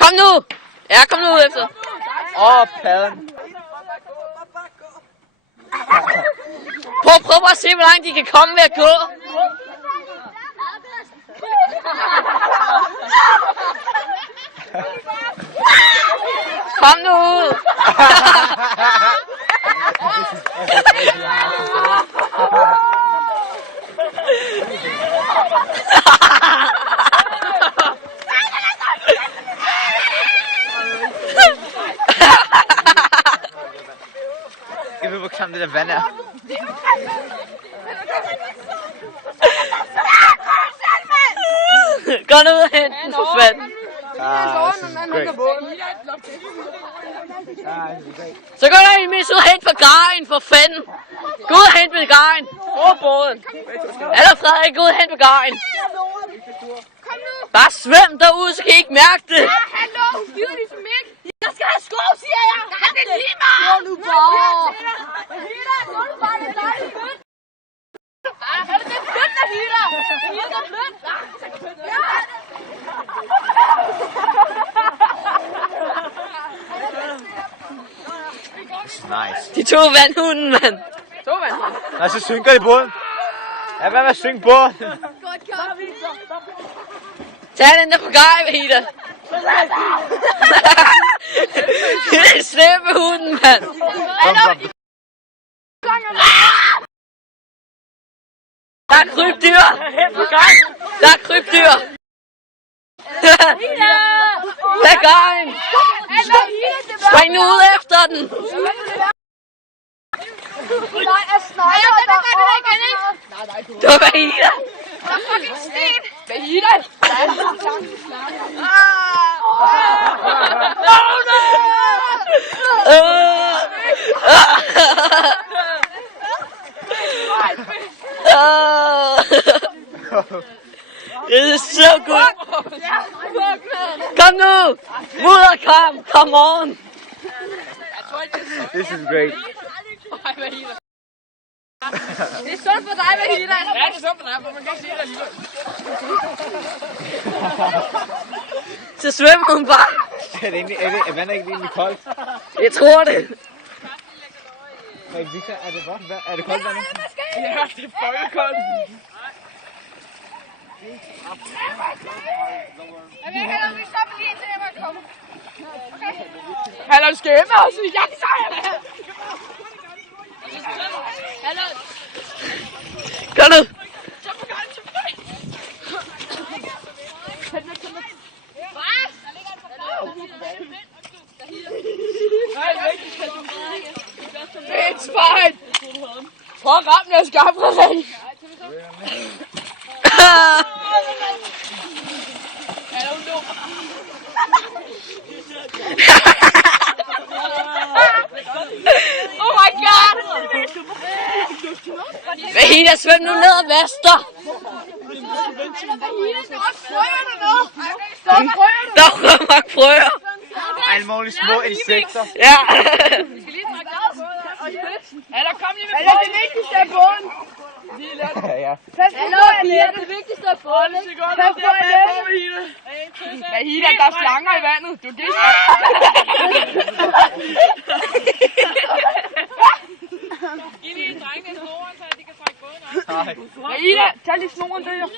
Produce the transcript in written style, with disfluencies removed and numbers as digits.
Kom nu! Ja, kom nu ud efter. Padden. Prøv at se, hvor langt de kan komme ved at gå. Kom nu ud! Jeg ved, hvor klamt det der vand er. Gå nu ud og hent den for fanden. Så gå der imens ud og hent for garen, for fanden. Gå ud og hent med garen. Over båden. Eller Frederik, gå ud og hent med garen. Bare svøm derude, så kan I ikke mærke det. Ja, hallo, gider de som ikke? Jeg skal have sko, siger jeg. Han er lige meget. Gå nu bare. Hila, gå nu bare, det er dejligt flyt. Er det det flyt, der Hila? Hila, der flyt. Ja. Nice. De tog vandhunden, mand. Nej, så synker det båden. Ja, hvad med at synke båden? Godt, Tag den der på garen, Vahida. Slæb med hunden, mand. Der er krybdyr. Der er krybdyr. Tag garen. Spring nu ud efter den. Nej, jeg snakker. Den er det der igen, ikke? Det var Vahida. Der er fucking sten. Vahida. This is so good. Kom nu. Mudder, kom. Come on. This is great. Det er sundt for dig, Vahida. Ja, det er sundt for dig, for man kan ikke se det alligevel. Så svømmer hun bare. Er vandet ikke egentlig koldt? Jeg tror det. Hey, Victor, er det godt? Er det koldt vandet? Ja, det er folkekoldt. Hallo, vi stopper lige indtil jeg må komme. Hallo, du skal hjemme og sige, jeg sejrer det her. Hallo. Kom nu. Fedt spejl. Prøv at ramme jer skarpt, Frederik. Hallo, nu. Oh my god. Vahida, svøm nu ned og vask dig. Der er mange frøer. Alle mulige små insekter. Ja. Hallo, kom lige med båden. Det vigtigste af båden. Ja. Hallo, det er det vigtigste af båden. Pas på det. Vahida, der er slanger i vandet. Du kan ikke Giv lige en dreng den snoren, så de kan trække båden op. Nej. Vahida, tag lige snoren der.